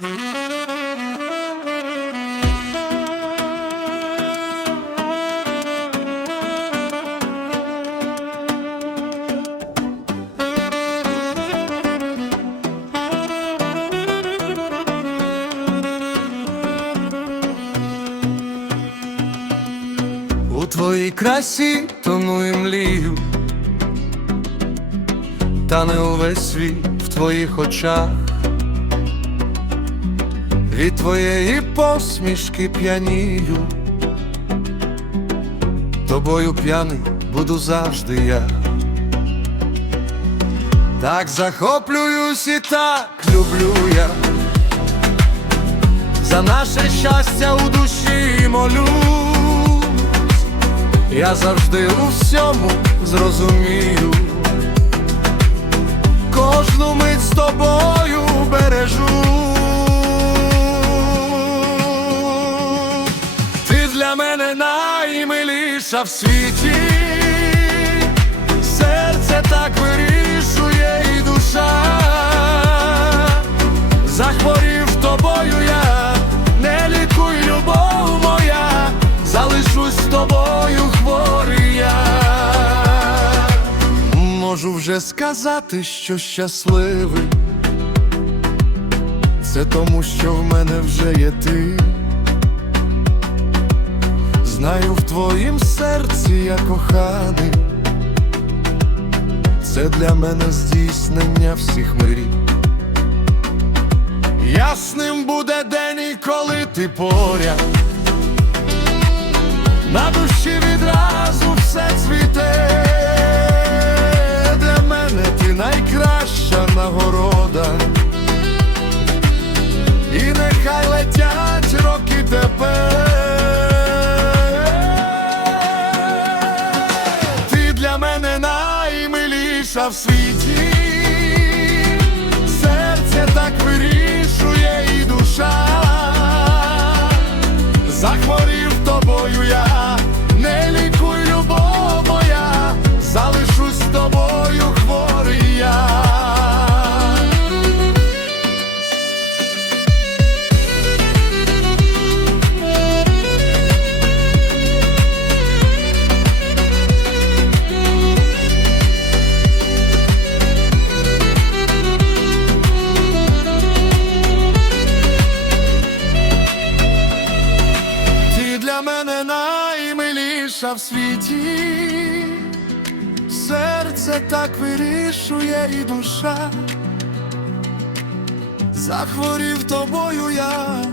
У твоїй красі тону і млію, та не увесь світ в твоїх очах, від твоєї посмішки п'янію, тобою п'яний буду завжди я. Так захоплююсь і так люблю я. За наше щастя у душі молюсь, я завжди у всьому зрозумію, наймиліша в світі, серце так вирішує і душа. Захворів тобою я, не лікуй любов моя, залишусь з тобою хворий я. Можу вже сказати, що щасливий. Це тому, що в мене вже є ти. Знаю в твоїм серці я коханий. Це для мене здійснення всіх мрій. Ясним буде день, і коли ти поряд. На в світі. Серце так вирішує і душа. Захворів тобою я, не лікуй наймиліша в світі, серце так вирішує і душа. Захворів тобою я,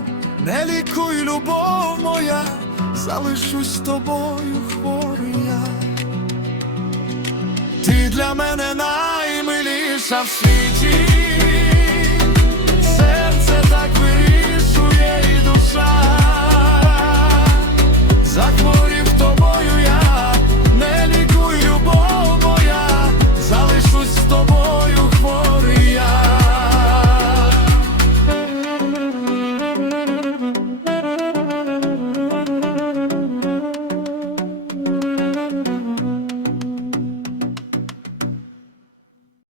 не лікуй любов моя, залишусь тобою хворий я. Ти для мене наймиліша в світі,